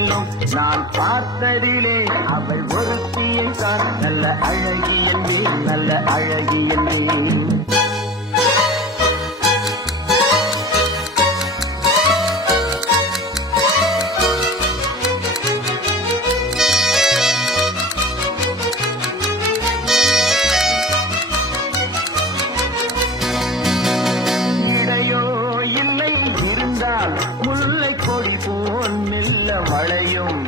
செல்லும் நான் பார்த்ததிலே அவள் ஒருத்தியை தான் நல்ல அழகிய நீ நல்ல அழகிய நீ முல்லை கொடி போல் மெல்ல மழையும்